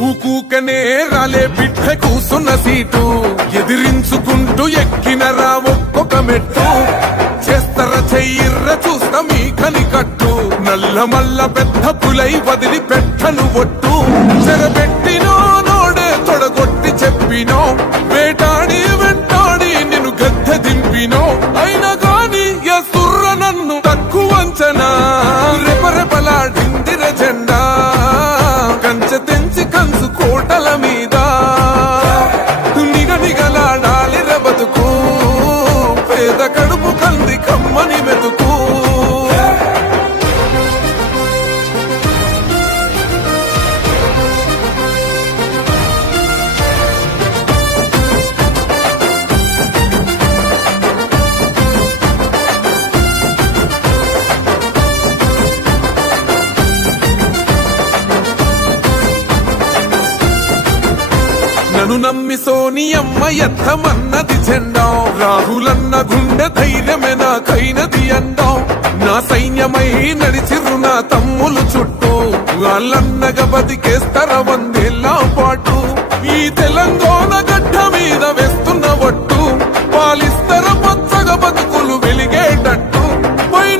ఊకూకనే రాలే బిడ్డ కూసున్న సీటు ఎదిరించుకుంటూ ఎక్కినరా ఒక్కొక్క మెట్టు చేస్తర చెయ్యిర్ర చూస్తా మీ కనికట్టు నల్ల మల్ల పెద్ద పులై వదిలి పెట్టను ఒట్టు చెరబెట్టినో నోడే తొడగొట్టి చెప్పినో వేటాడి వెంటాడి నిన్ను గద్దె దింపినో అయినా గాని ఎసుర్ర నన్ను తక్కువ అంచనా రెపరెపలాడిందిర జెండా కంచె తెంచి కంచు కోటల మీద నిగనిగలాడాలిర బతుకు పేద కడుపు కంది కమ్మని మెతుకు నన్ను నమ్మి సోనియమ్మ ఎత్తమన్నది జెండా రాహులన్న గుండె ధైర్యమే నాకైనది అండా నా సైన్యమై నడిచిర్రు నా తమ్ములు చుట్టూ వాళ్ళన్నగా బతికేస్తర వందేళ్ళ పాటు ఈ